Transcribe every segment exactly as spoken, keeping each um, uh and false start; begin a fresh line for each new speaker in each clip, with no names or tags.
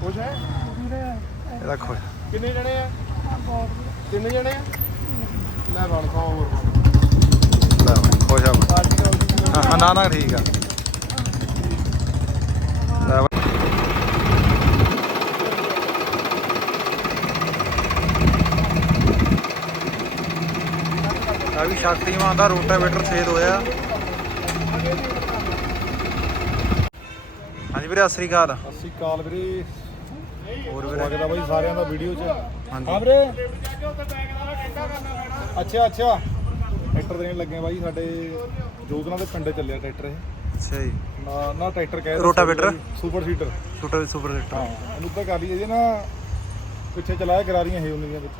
ਖੁਸ਼ ਹੈ
ਇਹਦਾ ਖੁਸ਼।
ਕਿੰਨੇ ਜਣੇ ਆ? ਤਿੰਨ ਜਣੇ ਆ। ਲੈ ਬਣ ਸੌ ਹੋਰ
ਲੈ ਬਾਈ ਖੁਸ਼ ਆ ਬਾਈ। ਹਾਂ ਨਾ ਨਾ ਠੀਕ ਆ। ਲੈ ਬਾਈ ਆ ਵੀ ਸ਼ਕਤੀਮਾਨ ਦਾ ਰੋਟਾਵੇਟਰ ਛੇਦ ਹੋਇਆ। ਹਾਂਜੀ ਵੀਰੇ ਸਤਿ ਸ੍ਰੀ ਅਕਾਲ।
ਸਤਿ ਸ਼੍ਰੀ ਅਕਾਲ ਵੀਰੇ।
ਹੋਰ ਵੀਰੇ
ਸਵਾਗਤ ਆ ਬਾਈ ਸਾਰਿਆਂ ਦਾ ਵੀਡੀਓ 'ਚ।
ਹਾਂਜੀ
ਹਾਂ ਵੀਰੇ। ਅੱਛਾ ਅੱਛਾ ਟਰੈਕਟਰ ਦੇਣ ਲੱਗੇ ਬਾਈ ਸਾਡੇ ਜੋਧਨਾ ਦੇ ਪਿੰਡੇ ਚੱਲਿਆ ਟਰੈਕਟਰ ਇਹ।
ਅੱਛਾ ਜੀ
ਨਾ ਨਾ ਟਰੈਕਟਰ ਕਹਿ
rotavator
super seeder.
Super super ਰੇਟਰ।
ਹਾਂ ਇਹਨੂੰ ਤਾਂ ਕਰ ਲਈਏ ਜੇ ਨਾ ਪਿੱਛੇ ਚਲਾਇਆ ਗਰਾਰੀਆਂ ਹੈ ਉਹਨੀਆਂ ਵਿੱਚ।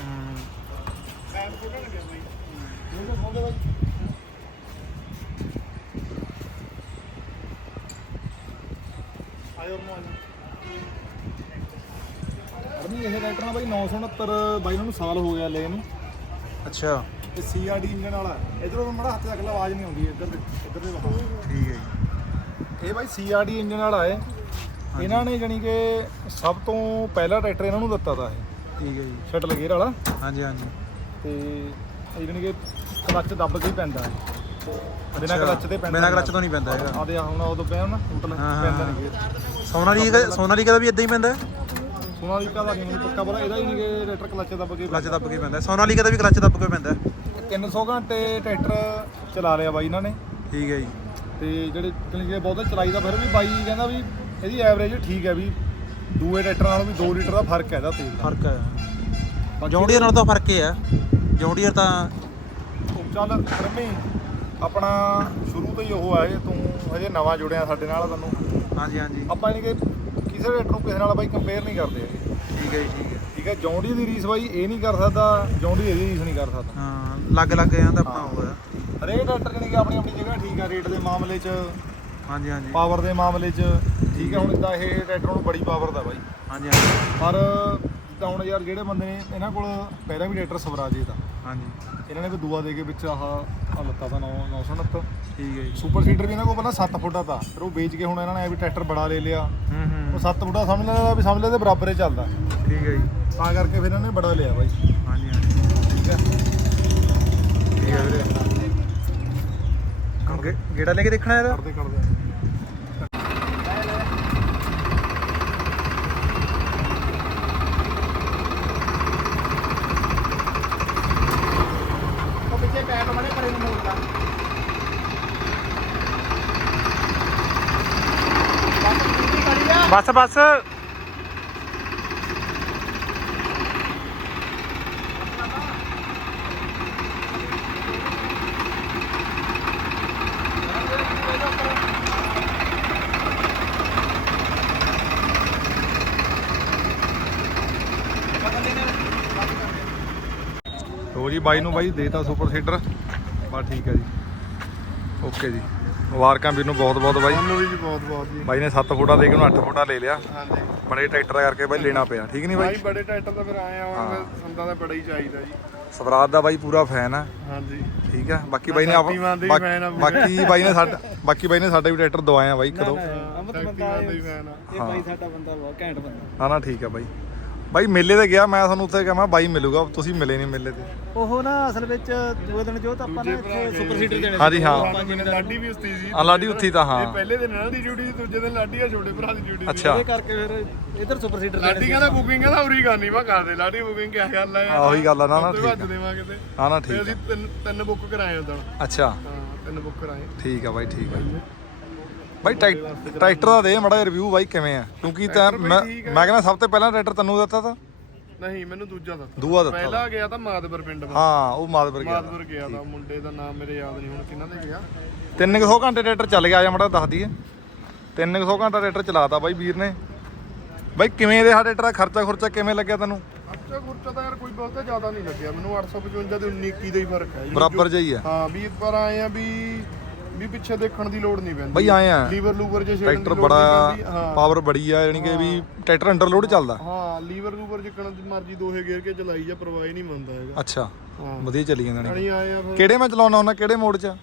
ਅਰਨੀ ਇਹ ਟਰੈਕਟਰ ਨਾ ਬਾਈ ਨੌ ਸੌ ਉਣੱਤਰ ਬਾਈ ਨੂੰ ਸਾਲ ਹੋ ਗਿਆ ਲੈ ਇਹਨੂੰ।
ਅੱਛਾ
ਤੇ ਸੀ ਆਰ ਡੀ ਇੰਜਨ ਵਾਲਾ। ਇਧਰੋਂ ਮੜਾ ਹੱਥ ਤੱਕ ਆਵਾਜ਼ ਨਹੀਂ ਆਉਂਦੀ ਇੱਧਰ ਦੇ ਇੱਧਰ ਦੇ ਬਾਹਰ।
ਠੀਕ ਹੈ ਜੀ।
ਇਹ ਬਾਈ ਸੀ ਆਰ ਡੀ ਇੰਜਨ ਵਾਲਾ ਹੈ। ਇਹਨਾਂ ਨੇ ਜਾਣੀ ਕਿ ਸਭ ਤੋਂ ਪਹਿਲਾ ਟਰੈਕਟਰ ਇਹਨਾਂ ਨੂੰ ਦਿੱਤਾ ਤਾ ਇਹ।
ਠੀਕ ਹੈ ਜੀ।
ਸ਼ਟਲ ਗੇਅਰ ਵਾਲਾ।
ਹਾਂਜੀ ਹਾਂਜੀ
ਤੇ ਇਹ ਜਾਣੀ ਕਿ ਕਲੱਚ ਦੱਬ ਕੇ ਹੀ ਪੈਂਦਾ ਹੈ। ਬਿਨਾਂ ਕਲੱਚ ਤੇ ਪੈਂਦਾ।
ਬਿਨਾਂ ਕਲੱਚ ਤੋਂ ਨਹੀਂ ਪੈਂਦਾ ਹੈਗਾ।
ਆਦੇ ਹੁਣ ਉਦੋਂ ਪਿਆ ਨਾ ਟੋਟਲ ਪੈਂਦਾ ਨਹੀਂ ਗੇਅਰ।
ਸੋਨਾਲੀਕਾ ਸੋਨਾਲੀਕਾ ਦਾ ਵੀ ਇਦਾਂ ਹੀ ਪੈਂਦਾ ਹੈ।
ਸੋਨਾਲੀਕਾ ਦਾ ਨਹੀਂ ਪੱਕਾ ਪਤਾ ਇਹਦਾ ਹੀ ਨਹੀਂ ਕਿ ਟਰੈਕਟਰ ਕਲੱਚ ਦੱਬ ਕੇ
ਕਲੱਚ ਦੱਬ ਕੇ ਪੈਂਦਾ। ਸੋਨਾਲੀਕਾ ਦਾ ਵੀ ਕਲੱਚ ਦੱਬ ਕੇ ਪੈਂਦਾ।
ਤਿੰਨ ਸੌ ਘੰਟੇ ਟਰੈਕਟਰ ਚਲਾ ਲਿਆ ਬਾਈ ਇਹਨਾਂ ਨੇ।
ਠੀਕ ਹੈ ਜੀ।
ਤੇ ਜਿਹੜੇ ਜਿਹੜੇ ਬਹੁਤਾ ਚਲਾਈ ਦਾ ਫਿਰ ਵੀ ਬਾਈ ਕਹਿੰਦਾ ਵੀ ਇਹਦੀ ਐਵਰੇਜ ਠੀਕ ਹੈ ਵੀ ਦੂਏ ਟਰੈਕਟਰ ਨਾਲੋਂ ਵੀ ਦੋ ਲੀਟਰ ਦਾ ਫਰਕ ਹੈ ਇਹਦਾ ਤੇਲ ਦਾ।
ਫਰਕ ਹੈ। ਜੌਂਡੀਅਰ ਨਾਲ ਤਾਂ ਫਰਕ ਹੀ ਆ। ਜੌਂਡੀਅਰ ਤਾਂ
ਚੱਲ ਰਮੀ ਆਪਣਾ ਸ਼ੁਰੂ ਤੋਂ ਹੀ ਉਹ ਹੈ ਤੂੰ ਹਜੇ ਨਵਾਂ ਜੁੜਿਆ ਸਾਡੇ ਨਾਲ ਤੁਹਾਨੂੰ।
ਹਾਂਜੀ ਹਾਂਜੀ
ਆਪਾਂ ਨਹੀਂ ਕਿ ਕਿਸੇ ਟਰੈਕਟਰ ਨੂੰ ਕਿਸੇ ਨਾਲ ਬਾਈ ਕੰਪੇਅਰ ਨਹੀਂ ਕਰਦੇ ਹੈਗੇ।
ਠੀਕ ਹੈ ਜੀ ਠੀਕ ਹੈ।
ਠੀਕ ਹੈ ਜੌਂਡੀ ਦੀ ਰੀਸ ਬਾਈ ਇਹ ਨਹੀਂ ਕਰ ਸਕਦਾ, ਜੌਂਡੀ ਇਹਦੀ ਰੀਸ ਨਹੀਂ ਕਰ ਸਕਦਾ।
ਹਾਂ ਲੱਗ ਲੱਗ ਜਾਂਦਾ ਆਪਣਾ ਹੋਇਆ।
ਹਰੇਕ ਟਰੈਕਟਰ ਜਾਣੀ ਕਿ ਆਪਣੀ ਆਪਣੀ ਜਗ੍ਹਾ ਠੀਕ ਆ। ਰੇਟ ਦੇ ਮਾਮਲੇ 'ਚ,
ਹਾਂਜੀ ਹਾਂਜੀ
ਪਾਵਰ ਦੇ ਮਾਮਲੇ 'ਚ ਠੀਕ ਹੈ। ਹੁਣ ਇੱਦਾਂ ਇਹ ਟਰੈਕਟਰ ਨੂੰ ਬੜੀ ਪਾਵਰ ਦਾ ਬਾਈ।
ਹਾਂਜੀ ਹਾਂਜੀ
ਪਰ ਜਿੱਦਾਂ ਹੁਣ ਯਾਰ ਜਿਹੜੇ ਬੰਦੇ ਨੇ ਇਹਨਾਂ ਕੋਲ ਪਹਿਲਾਂ ਵੀ ਟਰੈਕਟਰ ਸਵਰਾਜੇ ਦਾ
ਹਾਂਜੀ
ਇਹਨਾਂ ਨੇ ਵੀ ਦੂਆ ਦੇ ਕੇ ਵਿੱਚ ਆਹ ਆਹ ਲੱਤਾ ਤਾਂ ਨੌ ਸੌ ਉਣੱਤਰ।
ਠੀਕ ਹੈ ਜੀ।
ਸੁਪਰ ਸੀਡਰ ਵੀ ਇਹਨਾਂ ਕੋਲ ਪਹਿਲਾਂ ਸੱਤ ਫੁੱਟਾ ਤਾ। ਫਿਰ ਉਹ ਵੇਚ ਕੇ ਹੁਣ ਇਹਨਾਂ ਨੇ ਇਹ ਵੀ ਟਰੈਕਟਰ ਬੜਾ ਲੈ ਲਿਆ।
ਹੂੰ ਹੂੰ
ਉਹ ਸੱਤ ਫੁੱਟਾ ਸਮਝ ਲੈਂਦਾ ਵੀ ਸਮਝ ਲੈ ਦੇ ਬਰਾਬਰ ਹੀ ਚੱਲਦਾ।
ਠੀਕ ਹੈ ਜੀ।
ਤਾਂ ਕਰਕੇ ਫਿਰ ਇਹਨਾਂ ਨੇ ਬੜਾ ਲਿਆ ਬਾਈ।
ਹਾਂਜੀ ਹਾਂਜੀ
ਠੀਕ ਹੈ
ਠੀਕ ਹੈ ਵੀਰੇ। ਗੇ- ਗੇੜਾ ਲੈ ਕੇ ਦੇਖਣਾ ਇਹਦਾ।
ਕਰਦੇ ਕਰਦੇ ਉਹ ਪਿੱਛੇ ਪੈਪ ਮੜੇ ਪਰੇ ਨੂੰ ਮੋੜਦਾ।
ਬਸ ਬਸ
ਲੋ ਜੀ ਬਾਈ ਨੂੰ ਬਾਈ ਦੇਤਾ ਸੁਪਰ ਸੀਡਰ। ਬਸ ਠੀਕ ਹੈ ਜੀ। ਓਕੇ ਜੀ। ਮੁਬਾਰਕਾਂ ਵੀਰ ਨੂੰ ਬਹੁਤ ਬਹੁਤ ਬਾਈ। ਤੁਹਾਨੂੰ ਵੀ ਜੀ ਬਹੁਤ ਬਹੁਤ ਜੀ। ਬਾਈ ਨੇ ਸੱਤ ਫੁੱਟਾ ਦੇ ਕੇ ਉਹਨੂੰ ਅੱਠ ਫੁੱਟਾ ਲੈ ਲਿਆ। ਹਾਂਜੀ ਬੜੇ ਟਰੈਕਟਰ ਕਰਕੇ ਬਾਈ ਲੈਣਾ ਪਿਆ। ਠੀਕ ਨਹੀਂ ਬਾਈ? ਬੜੇ ਟਰੈਕਟਰ ਤਾਂ ਫਿਰ ਆਏ ਆਵਾਂਗੇ ਸੰਦਾਂ ਦਾ ਬੜਾ ਹੀ ਚਾਹੀਦਾ ਜੀ। ਸਵਰਾਜ ਦਾ ਬਾਈ ਪੂਰਾ ਫੈਨ ਆ। ਹਾਂਜੀ ਠੀਕ ਆ। ਬਾਕੀ ਬਾਈ ਨੇ ਬਾਕੀ ਬਾਈ ਨੇ ਸਾਡਾ ਬਾਕੀ ਬਾਈ ਨੇ ਸਾਡੇ ਵੀ ਟਰੈਕਟਰ ਦਵਾਏ ਆ ਬਾਈ ਕਦੋਂ।
ਅਮਤ ਬੰਦਾ ਇਹ ਬਾਈ ਸਾਡਾ ਬੰਦਾ ਬਹੁਤ ਘੈਂਟ ਬੰਦਾ।
ਹਾਂ ਨਾ ਠੀਕ ਆ ਬਾਈ। ਬਾਈ ਮੇਲੇ ਤੇ ਗਿਆ ਮੈਂ ਤੁਹਾਨੂੰ ਉੱਥੇ ਕਿਹਾ ਬਾਈ ਮਿਲੂਗਾ। ਤੁਸੀਂ ਮਿਲੇ ਨਹੀਂ ਮੇਲੇ ਤੇ।
ਉਹ ਨਾ ਅਸਲ ਵਿੱਚ ਦੂਏ ਦਿਨ ਜੋ ਤਾਂ ਆਪਾਂ ਨੇ ਇੱਥੇ ਸੁਪਰ ਸੀਡਰ ਦੇਣੇ।
ਹਾਂਜੀ ਹਾਂ
ਲਾਡੀ ਵੀ ਉਸਤੀ ਸੀ।
ਆ ਲਾਡੀ ਉੱਥੀ ਤਾਂ ਹਾਂ।
ਪਹਿਲੇ ਦਿਨ ਇਹਨਾਂ ਦੀ ਡਿਊਟੀ ਸੀ, ਦੂਜੇ ਦਿਨ ਲਾਡੀ ਆ ਛੋਟੇ ਭਰਾ ਦੀ ਡਿਊਟੀ।
ਅੱਛਾ
ਇਹ ਕਰਕੇ ਫਿਰ ਇਧਰ ਸੁਪਰ ਸੀਡਰ
ਲਾਡੀ ਕਹਿੰਦਾ ਬੁਕਿੰਗ ਕਹਿੰਦਾ ਉਰੀ ਕਰਨੀ ਵਾ ਕਰਦੇ। ਲਾਡੀ ਬੁਕਿੰਗ ਕਿਆ ਗੱਲ ਆ
ਆ ਉਹੀ ਗੱਲ ਆ ਨਾ ਨਾ ਠੀਕ
ਭੱਜ ਦੇਵਾਂਗੇ ਤੇ।
ਹਾਂ ਨਾ
ਤੇ
ਠੀਕ
ਅਸੀਂ ਤਿੰਨ ਤਿੰਨ ਬੁੱਕ ਕਰਾਏ ਉਦੋਂ।
ਅੱਛਾ
ਹਾਂ ਤਿੰਨ ਬੁੱਕ ਕਰਾਏ।
ਠੀਕ ਆ ਬਾਈ ਠੀਕ ਆ ਬਾਈ। ਟਰੈਕਟਰ ਦਾ ਦੇ ਮੜਾ ਰਿਵਿਊ ਬਾਈ ਕਿਵੇਂ ਆ? ਕਿਉਂਕਿ ਤਾਂ ਮੈਂ ਮੈਂ ਕਹਿੰਦਾ ਸਭ ਤੋਂ ਪਹਿਲਾਂ ਟਰੈਕਟਰ ਤੈਨੂੰ ਦਿੱਤਾ ਤਾਂ
ਨਹੀਂ ਮੈਨੂੰ ਦੂਜਾ ਦਿੱਤਾ।
ਦੂਆ ਦਿੱਤਾ
ਪਹਿਲਾ ਗਿਆ ਤਾਂ ਮਾਦਪੁਰ ਪਿੰਡ ਮੈਂ।
ਹਾਂ ਉਹ ਮਾਦਪੁਰ ਗਿਆ।
ਮਾਦਪੁਰ ਗਿਆ ਤਾਂ ਮੁੰਡੇ ਦਾ ਨਾਮ ਮੇਰੇ ਯਾਦ ਨਹੀਂ ਹੁਣ ਕਿਹਨਾਂ ਦੇ ਗਿਆ।
ਤਿੰਨ ਸੌ ਘੰਟੇ ਟਰੈਕਟਰ ਚੱਲ ਗਿਆ। ਆ ਮੜਾ ਦੱਸ ਦਈਏ ਤਿੰਨ ਸੌ ਘੰਟਾ ਟਰੈਕਟਰ ਚਲਾਤਾ ਬਾਈ ਵੀਰ ਨੇ। ਬਾਈ ਕਿਵੇਂ ਦੇ ਸਾਡੇ ਟਰੈਕਟਰ ਖਰਚਾ ਖੁਰਚਾ ਕਿਵੇਂ ਲੱਗਿਆ ਤੈਨੂੰ?
ਖਰਚਾ ਖੁਰਚਾ ਤਾਂ ਯਾਰ ਕੋਈ ਬਹੁਤਾ ਜ਼ਿਆਦਾ ਨਹੀਂ ਲੱਗਿਆ ਮੈਨੂੰ। ਅੱਠ ਸੌ ਪਚਵੰਜਾ ਤੇ ਉੱਨੀ ਇੱਕੀ ਦਾ ਹੀ ਫਰਕ ਹੈ।
ਬਰਾਬਰ ਜਿਹਾ ਹੀ ਆ।
ਹਾਂ ਵੀ ਪਰ ਆਏ ਆ ਵੀ ਵੀ ਪਿੱਛੇ ਦੇਖਣ ਦੀ ਲੋੜ ਨਹੀਂ ਪੈਂਦੀ
ਬਈ ਆਏ ਆ
ਲੀਵਰ ਲੂਵਰ ਜੇ
ਟਰੈਕਟਰ ਬੜਾ ਪਾਵਰ ਬੜੀ ਆ। ਯਾਨੀ ਕਿ ਵੀ ਟਰੈਕਟਰ ਅੰਡਰ ਲੋਡ ਚੱਲਦਾ।
ਹਾਂ ਲੀਵਰ ਲੂਵਰ ਜਿੱਕਣ ਦੀ ਮਰਜ਼ੀ ਦੋਹੇ ਗੇਅਰ ਕੇ ਚਲਾਈ ਜਾ ਪਰਵਾਹ ਹੀ ਨਹੀਂ ਮੰਨਦਾ ਹੈਗਾ।
ਅੱਛਾ
ਹਾਂ
ਵਧੀਆ ਚੱਲੀ ਜਾਂਦਾ ਨੇ।
ਅਣੀ ਆਏ ਆ ਫਿਰ
ਕਿਹੜੇ ਮੈਂ ਚਲਾਉਣਾ ਹੁੰਦਾ ਕਿਹੜੇ ਮੋਡ 'ਚ?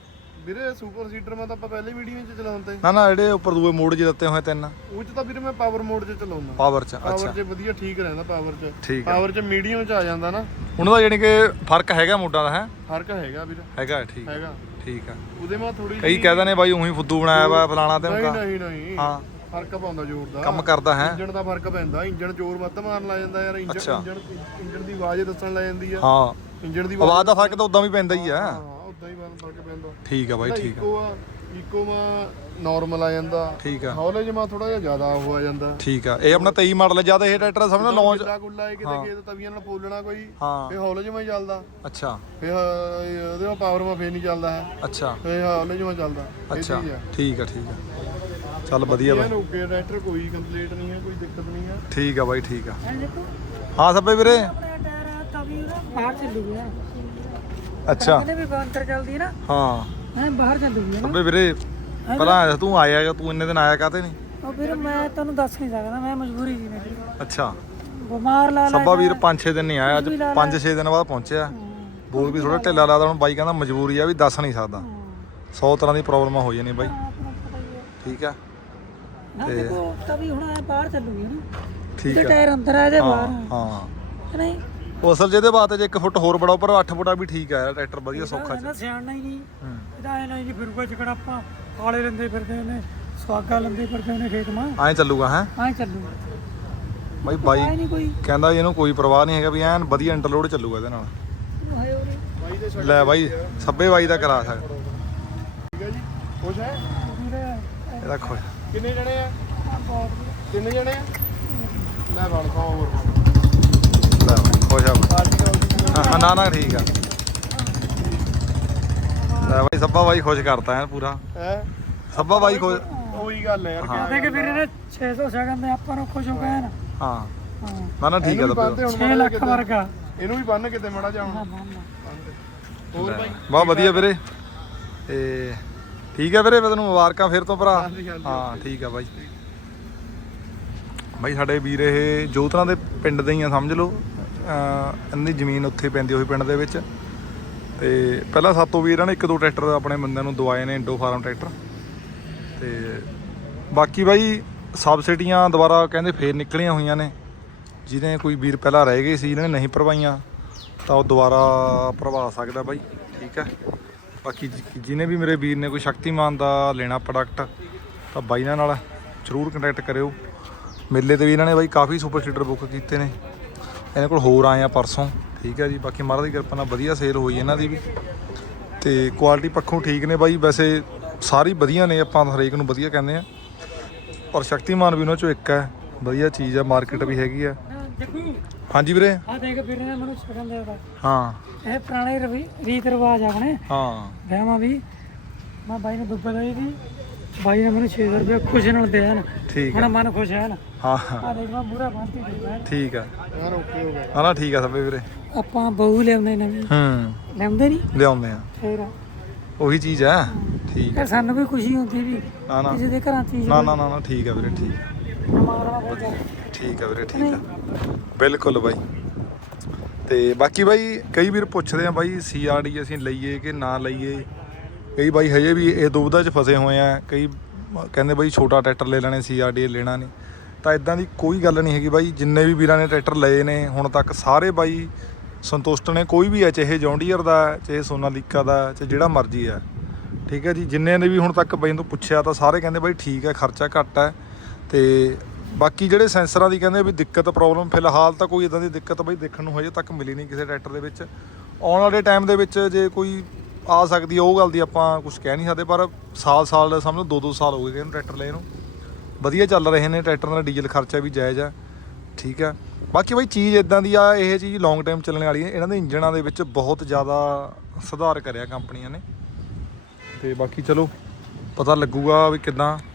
ਵੀਰੇ ਸੁਪਰ ਸੀਡਰ ਮੈਂ ਤਾਂ ਆਪਾਂ ਪਹਿਲੇ ਵੀਡੀਓ 'ਚ ਚਲਾਉਂਦੇ
ਨਾ ਨਾ ਜਿਹੜੇ ਉੱਪਰ ਦੂਏ ਮੋਡ 'ਚ ਦਿੱਤੇ ਹੋਏ ਤਿੰਨ
ਉਹ 'ਚ ਤਾਂ ਵੀਰੇ ਮੈਂ ਪਾਵਰ ਮੋਡ 'ਚ ਚਲਾਉਂਦਾ
ਪਾਵਰ 'ਚ।
ਪਾਵਰ
ਅੱਛਾ
'ਚ ਵਧੀਆ ਠੀਕ ਰਹਿੰਦਾ ਪਾਵਰ 'ਚ
ਠੀਕ ਹੈ।
ਪਾਵਰ 'ਚ ਮੀਡੀਅਮ 'ਚ ਆ ਜਾਂਦਾ ਨਾ
ਉਹਨਾਂ ਦਾ ਜਾਣੀ ਕਿ ਫਰਕ ਹੈਗਾ ਮੋਡਾਂ ਦਾ ਹੈ
ਫਰਕ ਹੈਗਾ ਵੀਰੇ
ਹੈਗਾ ਠੀਕ
ਹੈਗਾ
ਠੀਕ ਆ।
ਉਹਦੇ ਮਾ ਥੋੜੀ
ਕਈ ਕਹਿੰਦੇ ਨੇ ਬਾਈ ਉਹੀ ਫੁੱਦੂ ਬਣਾਇਆ ਵਾ ਫਲਾਣਾ ਤੇ
ਨਹੀਂ
ਮੁਕਾ
ਨਹੀਂ ਨਹੀਂ
ਹਾਂ
ਫਰਕ ਪਾਉਂਦਾ ਜ਼ੋਰ ਦਾ
ਕੰਮ ਕਰਦਾ ਹੈ।
ਇੰਜਣ ਦਾ ਫਰਕ ਪੈਂਦਾ ਇੰਜਣ ਜ਼ੋਰ ਵੱਧ ਮਾਰਨ ਲੱਗ ਜਾਂਦਾ ਯਾਰ ਇੰਜਣ
ਅੱਛਾ।
ਇੰਜਣ ਇੰਜਣ ਦੀ ਆਵਾਜ਼ ਦੱਸਣ ਲੱਗ ਜਾਂਦੀ ਆ
ਹਾਂ
ਇੰਜਣ ਦੀ
ਆਵਾਜ਼ ਦਾ ਫਰਕ ਤਾਂ ਉਦਾਂ ਵੀ ਪੈਂਦਾ ਹੀ ਆ।
ਹਾਂ ਉਦਾਂ ਹੀ ਫਰਕ ਪੈਂਦਾ
ਠੀਕ ਆ ਬਾਈ ਠੀਕ ਆ
ਇਕੋ ਆ ਇਕੋ ਮਾ ਨਾਰਮਲ ਆ ਜਾਂਦਾ
ਠੀਕ ਆ
ਹੌਲੇਜ ਮਾ ਥੋੜਾ ਜਿਹਾ ਜ਼ਿਆਦਾ ਹੋ ਆ ਜਾਂਦਾ
ਠੀਕ ਆ। ਇਹ ਆਪਣਾ ਤੇਈ ਮਾਡਲ ਜਿਆਦਾ ਇਹ ਟਰੈਕਟਰ ਸਮਝ ਲਓ ਲੌਂਚ
ਗੁੱਲਾ ਗੁੱਲਾ ਇਹ ਕਿਤੇ ਖੇਤ ਤਵੀਆਂ ਨਾਲ ਫੋਲਣਾ ਕੋਈ
ਹਾਂ
ਇਹ ਹੌਲੇਜ ਮਾ ਹੀ ਚੱਲਦਾ
ਅੱਛਾ
ਇਹ ਉਹਦੇ ਮਾ ਪਾਵਰ ਮਾ ਫੇਰ ਨਹੀਂ ਚੱਲਦਾ ਹੈ
ਅੱਛਾ
ਇਹ ਹੌਲੇਜ ਮਾ ਚੱਲਦਾ ਇਹ
ਅੱਛਾ
ਚੀਜ਼ ਆ
ਠੀਕ ਆ ਠੀਕ ਆ ਚੱਲ ਵਧੀਆ ਬਾਈ
ਇਹ ਓਕੇ ਟਰੈਕਟਰ ਕੋਈ ਕੰਪਲੀਟ ਨਹੀਂ ਹੈ ਕੋਈ ਦਿੱਕਤ ਨਹੀਂ ਹੈ
ਠੀਕ ਆ ਬਾਈ ਠੀਕ ਆ।
ਇਹ ਦੇਖੋ
ਹਾਂ ਸੱਬੇ ਵੀਰੇ
ਆਪਣਾ ਟਾਇਰ ਆ ਤਵੀ ਉਹਦਾ ਬਾਹਰ ਚੱਲੂਗਾ
ਅੱਛਾ
ਕਹਿੰਦੇ ਵੀ ਅੰਦਰ ਚੱਲਦੀ ਹੈ ਨਾ
ਹਾਂ
ਐ ਬਾਹਰ ਚੱਲੂਗੀ ਨਾ
ਸੱਬੇ ਵੀਰੇ ਪਹਿਲਾਂ ਤੂੰ ਆਇਆ ਗਾ, ਤੂੰ ਇੰਨੇ ਦਿਨ ਆਇਆ ਕਾਤੇ ਨਹੀਂ?
ਉਹ ਵੀਰ ਮੈਂ ਤੁਹਾਨੂੰ ਦੱਸ ਨਹੀਂ ਸਕਦਾ ਮੈਂ ਮਜਬੂਰੀ ਸੀ ਮੇਰੀ
ਅੱਛਾ
ਬਿਮਾਰ ਲਾ ਲਾ
ਸੱਬਾ ਵੀਰ ਪੰਜ ਛੇ ਦਿਨ ਨਹੀਂ ਆਇਆ ਅੱਜ
ਵੀ ਲਾ ਲਾ।
ਪੰਜ ਛੇ ਦਿਨ ਬਾਅਦ ਪਹੁੰਚਿਆ ਬੋਲ ਵੀ ਥੋੜਾ ਢਿੱਲਾ ਲੱਗਦਾ ਹੁਣ ਬਾਈ ਕਹਿੰਦਾ ਮਜਬੂਰੀ ਆ ਵੀ ਦੱਸ ਨਹੀਂ ਸਕਦਾ ਸੌ ਤਰ੍ਹਾਂ ਦੀ ਪ੍ਰੋਬਲਮਾਂ ਹੋ ਜਾਂਦੀਆਂ ਬਾਈ
ਆਪਣਾ ਪਤਾ ਹੀ ਹੈ
ਠੀਕ ਆ
ਨਾ ਦੇਖੋ ਤਵੀ ਹੁਣ ਐ ਬਾਹਰ ਚੱਲੂਗੀ ਨਾ
ਠੀਕ
ਤੇ
ਆ
ਟਾਇਰ ਅੰਦਰ ਆ ਜਾ ਬਾਹਰ
ਹਾਂ ਹਾਂ
ਕਿ ਨਹੀਂ
ਉਹ ਅਸਲ ਜਿਹਦੇ ਬਾਤ ਜੇ ਇੱਕ ਫੁੱਟ ਹੋਰ ਬੜਾ ਉੱਪਰ ਅੱਠ ਫੁੱਟਾ ਵੀ ਠੀਕ ਆ ਟਰੈਕਟਰ ਵਧੀਆ ਸੌਖਾ
ਇਹਨਾਂ
ਚ
ਸਿਆਣਨਾ ਹੀ ਨਹੀਂ
ਹੂੰ।
ਇਹਦਾ ਐ ਨਹੀਂ ਜੀ ਫਿਰੂਗਾ ਚਕੜਾ ਆਪਾਂ ਕਾਲੇ ਲੰਦੇ ਫਿਰਦੇ ਨੇ ਸਵਾਗਾ ਲੰਦੇ ਫਿਰਦੇ ਨੇ ਖੇਤ ਮਾਂ
ਐਂ ਚੱਲੂਗਾ ਹੈ
ਐ ਚੱਲੂਗਾ
ਬਾਈ ਬਾਈ
ਐ ਨਹੀਂ ਕੋਈ
ਕਹਿੰਦਾ ਇਹਨੂੰ ਕੋਈ ਪਰਵਾਹ ਨਹੀਂ ਹੈਗਾ ਵੀ ਐਨ ਵਧੀਆ ਇੰਟਰਲੋਡ ਚੱਲੂਗਾ ਇਹਦੇ ਨਾਲ
ਹਾਏ ਉਰੇ
ਬਾਈ ਦੇ
ਲੈ ਬਾਈ ਸੱਬੇ ਬਾਈ ਦਾ ਕਰਾ ਸਕਦਾ
ਠੀਕ ਹੈ ਜੀ ਖੁਸ਼ ਹੈ
ਵੀਰੇ
ਇਹਦਾ ਖੁਸ਼
ਕਿੰਨੇ ਜਣੇ ਆ
ਬਹੁਤ
ਤਿੰਨ ਜਣੇ ਆ ਲੈ ਬਣ ਸੌ ਹੋਰ
ਲੈ ਬਾਈ ਖੁਸ਼ ਆ ਬਾਈ।
ਪਾਰਟੀ ਦਾ
ਹਾਂ ਹਾਂ, ਨਾ ਨਾ ਠੀਕ ਆ ਲੈ ਬਾਈ ਸੱਬਾ ਬਾਈ ਖੁਸ਼ ਕਰਤਾ ਹੈ ਪੂਰਾ
ਹੈ
ਸੱਬਾ ਬਾਈ ਖੁਸ਼
ਉਹੀ ਗੱਲ ਹੈ ਯਾਰ
ਹਾਂ।
ਦੇਖ ਵੀਰੇ ਨੇ ਛੇ ਸੌ ਸੈਕਿੰਡ ਦੇ ਆਪਾਂ ਨੂੰ ਖੁਸ਼ ਹੋ ਗਏ ਨਾ
ਹਾਂ
ਹਾਂ
ਨਾ ਨਾ ਠੀਕ ਆ
ਇਹਨੂੰ ਵੀ ਬੰਨ੍ਹਦੇ
ਤਾਂ
ਹੁਣ
ਛੇ
ਮਾੜਾ
ਲੱਖ
ਜਿਹਾ
ਵਰਗਾ
ਕਿਤੇ। ਇਹਨੂੰ ਵੀ ਬੰਨ ਕਿਤੇ ਮੜਾ ਜਾ
ਹਾਂ
ਹੁਣ
ਹਾਂ
ਹੋਰ ਬਾਈ
ਬਹੁਤ ਵਧੀਆ ਵੀਰੇ ਤੇ ਠੀਕ ਆ ਵੀਰੇ ਮੈਂ ਤੈਨੂੰ ਮੁਬਾਰਕਾਂ ਫਿਰ ਤੋਂ ਭਰਾ
ਹਾਂਜੀ, ਹਾਂਜੀ।
ਹਾਂ ਠੀਕ ਆ ਬਾਈ ਬਾਈ ਸਾਡੇ ਵੀਰ ਇਹ ਜੋਤਰਾਂ ਦੇ ਪਿੰਡ ਦੇ ਹੀ ਆ ਸਮਝ ਲਓ ਅਹ ਇਹਨਾਂ ਦੀ ਜ਼ਮੀਨ ਉੱਥੇ ਪੈਂਦੀ ਹੋਈ ਪਿੰਡ ਦੇ ਵਿੱਚ ਤੇ ਪਹਿਲਾਂ ਸਾਤੋਂ ਵੀ ਇਹਨਾਂ ਨੇ ਇੱਕ ਦੋ ਟਰੈਕਟਰ ਆਪਣੇ ਬੰਦਿਆਂ ਨੂੰ ਦਵਾਏ ਨੇ ਇੰਡੋ ਫਾਰਮ ਟਰੈਕਟਰ ਤੇ ਬਾਕੀ ਬਾਈ ਸਬਸਿਡੀਆਂ ਦੁਬਾਰਾ ਕਹਿੰਦੇ ਫੇਰ ਨਿਕਲੀਆਂ ਹੋਈਆਂ ਨੇ ਜਿਹਨੇ ਕੋਈ ਵੀਰ ਪਹਿਲਾਂ ਰਹਿ ਗਏ ਸੀ ਇਹਨਾਂ ਨੇ ਨਹੀਂ ਭਰਵਾਈਆਂ ਤਾਂ ਉਹ ਦੁਬਾਰਾ ਭਰਵਾ ਸਕਦਾ ਬਾਈ ਠੀਕ ਹੈ। ਬਾਕੀ ਜਿ- ਜਿਹਨੇ ਵੀ ਮੇਰੇ ਵੀਰ ਨੇ ਕੋਈ ਸ਼ਕਤੀਮਾਨ ਦਾ ਲੈਣਾ ਪ੍ਰੋਡਕਟ ਤਾਂ ਬਾਈ ਇਹਨਾਂ ਨਾਲ ਜ਼ਰੂਰ ਕੰਟੈਕਟ ਕਰਿਓ। ਮੇਲੇ ਤੇ ਵੀ ਇਹਨਾਂ ਨੇ ਬਾਈ ਕਾਫੀ ਸੁਪਰ ਸੀਡਰ ਬੁੱਕ ਕੀਤੇ ਨੇ ਇਹਨਾਂ ਕੋਲ ਹੋਰ ਆਏ ਆ ਪਰਸੋਂ ਠੀਕ ਹੈ ਜੀ। ਬਾਕੀ ਮਹਾਰਾਜ ਦੀ ਕਿਰਪਾ ਨਾਲ ਵਧੀਆ ਸੇਲ ਹੋਈ ਇਹਨਾਂ ਦੀ ਵੀ ਤੇ ਕੁਆਲਿਟੀ ਪੱਖੋਂ ਠੀਕ ਨੇ ਬਾਈ ਵੈਸੇ ਸਾਰੀ ਵਧੀਆ ਨੇ ਆਪਾਂ ਹਰੇਕ ਨੂੰ ਵਧੀਆ ਕਹਿੰਦੇ ਆ ਔਰ ਸ਼ਕਤੀਮਾਨ ਵੀ ਉਹਨਾਂ ਚੋਂ ਇੱਕ ਹੈ ਵਧੀਆ ਚੀਜ਼ ਆ ਮਾਰਕੀਟ ਵੀ ਹੈਗੀ ਆ।
ਦੇਖੂ
ਹਾਂਜੀ ਵੀਰੇ
ਆ ਦੇਖ ਵੀਰੇ ਨੇ ਮੈਨੂੰ ਸੈਕਿੰਡ ਦੇਦਾ
ਹਾਂ
ਇਹ ਪੁਰਾਣੇ ਰਵੀ ਰੀਤ ਰਿਵਾਜ ਆਪਣੇ
ਹਾਂ
ਵਿਆਹਾਂ ਵੀ ਮੈਂ ਬਾਈ ਨੂੰ ਦੁੱਬਾ ਲਈ ਦੀ ਬਾਈ ਨੇ ਮੈਨੂੰ ਛੇ ਸੌ ਰੁਪਏ ਖੁਸ਼ੀ ਨਾਲ ਦਿਆ ਨਾ
ਠੀਕ
ਹੁਣ
ਆ
ਮਨ ਖੁਸ਼ ਹੈ ਨਾ
ਹਾਂ ਹਾਂ
ਆ ਦੇਖ ਮੈਂ ਪੂਰਾ ਬੰਤੀ ਦਿੱਤਾ
ਠੀਕ ਆ
ਯਾਰ ਓਕੇ ਹੋ ਗਿਆ
ਹਾਂ ਨਾ ਠੀਕ ਆ ਸਭੇ ਵੀਰੇ
ਆਪਾਂ ਬਹੂ ਲਿਆਉਂਦੇ ਨਵੀਂ
ਹੂੰ
ਲਿਆਉਂਦੇ ਨਹੀਂ
ਲਿਆਉਂਦੇ ਆ
ਫੇਰ
ਉਹੀ ਚੀਜ਼ ਆ ਠੀਕ ਆ
ਯਾਰ ਸਾਨੂੰ ਵੀ ਖੁਸ਼ੀ ਹੁੰਦੀ ਵੀ
ਨਾ ਨਾ
ਕਿਸੇ ਦੇ ਘਰਾਂ ਚੀਜ਼
ਨਾ ਨਾ ਨਾ ਨਾ ਠੀਕ ਆ ਵੀਰੇ ਠੀਕ
ਮਾਰਵਾ ਕੋਈ
ਠੀਕ ਆ ਵੀਰੇ ਠੀਕ ਆ ਬਿਲਕੁਲ ਬਾਈ ਤੇ ਬਾਕੀ ਬਾਈ ਕਈ ਵੀਰ ਪੁੱਛਦੇ ਆ ਬਾਈ ਸੀ ਆਰ ਡੀ ਅਸੀਂ ਲਈਏ ਕਿ ਨਾ ਲਈਏ ਕਈ ਬਾਈ ਹਜੇ ਵੀ ਇਹ ਦੁਬਿਧਾ 'ਚ ਫਸੇ ਹੋਏ ਆ ਕਈ ਕਹਿੰਦੇ ਬਾਈ ਛੋਟਾ ਟਰੈਕਟਰ ਲੈ ਲੈਣੇ ਸੀ ਆਰ ਡੀ ਲੈਣਾ ਨਹੀਂ ਤਾਂ ਇਦਾਂ ਦੀ ਕੋਈ ਗੱਲ ਨਹੀਂ ਹੈਗੀ ਬਾਈ ਜਿੰਨੇ ਵੀ ਵੀਰਾਂ ਨੇ ਟਰੈਕਟਰ ਲਏ ਨੇ ਹੁਣ ਤੱਕ ਸਾਰੇ ਬਾਈ ਸੰਤੁਸ਼ਟ ਨੇ ਕੋਈ ਵੀ ਹੈ ਚਾਹੇ ਜੌਂਡੀਅਰ ਦਾ ਚਾਹੇ ਸੋਨਾਲੀਕਾ ਦਾ ਚਾਹੇ ਜਿਹੜਾ ਮਰਜ਼ੀ ਹੈ ਠੀਕ ਹੈ ਜੀ। ਜਿੰਨੇ ਨੇ ਵੀ ਹੁਣ ਤੱਕ ਬਾਈ ਤੋਂ ਪੁੱਛਿਆ ਤਾਂ ਸਾਰੇ ਕਹਿੰਦੇ ਬਾਈ ਠੀਕ ਹੈ ਖਰਚਾ ਘੱਟ ਹੈ ਤੇ ਬਾਕੀ ਜਿਹੜੇ ਸੈਂਸਰਾਂ ਦੀ ਕਹਿੰਦੇ ਵੀ ਦਿੱਕਤ ਪ੍ਰੋਬਲਮ ਫਿਲਹਾਲ ਤਾਂ ਕੋਈ ਇਦਾਂ ਦੀ ਦਿੱਕਤ ਬਾਈ ਦੇਖਣ ਨੂੰ ਹਜੇ ਤੱਕ ਮਿਲੀ ਨਹੀਂ ਕਿਸੇ ਟਰੈਕਟਰ ਦੇ ਵਿੱਚ। ਆਉਣ ਵਾਲੇ ਟਾਈਮ ਦੇ ਵਿੱਚ ਜੇ ਕੋਈ ਆ ਸਕਦੀ ਹੈ ਉਹ ਗੱਲ ਦੀ ਆਪਾਂ ਕੁਝ ਕਹਿ ਨਹੀਂ ਸਕਦੇ ਪਰ ਸਾਲ ਸਾਲ ਸਮਝ ਲਓ ਦੋ ਦੋ ਸਾਲ ਹੋ ਗਏ ਇਹਨੂੰ ਟਰੈਕਟਰ ਲਏ ਨੂੰ ਵਧੀਆ ਚੱਲ ਰਹੇ ਨੇ ਟਰੈਕਟਰ ਦਾ ਡੀਜ਼ਲ ਖਰਚਾ ਵੀ ਜਾਇਜ਼ ਆ ਠੀਕ ਆ। ਬਾਕੀ ਬਾਈ ਚੀਜ਼ ਇਦਾਂ ਦੀ ਆ ਇਹ ਚੀਜ਼ ਲੌਂਗ ਟਾਈਮ ਚੱਲਣ ਵਾਲੀ ਹੈ ਇਹਨਾਂ ਦੇ ਇੰਜਣਾਂ ਦੇ ਵਿੱਚ ਬਹੁਤ ਜ਼ਿਆਦਾ ਸੁਧਾਰ ਕਰਿਆ ਕੰਪਨੀਆਂ ਨੇ ਤੇ ਬਾਕੀ ਚਲੋ ਪਤਾ ਲੱਗੂਗਾ ਵੀ ਕਿੱਦਾਂ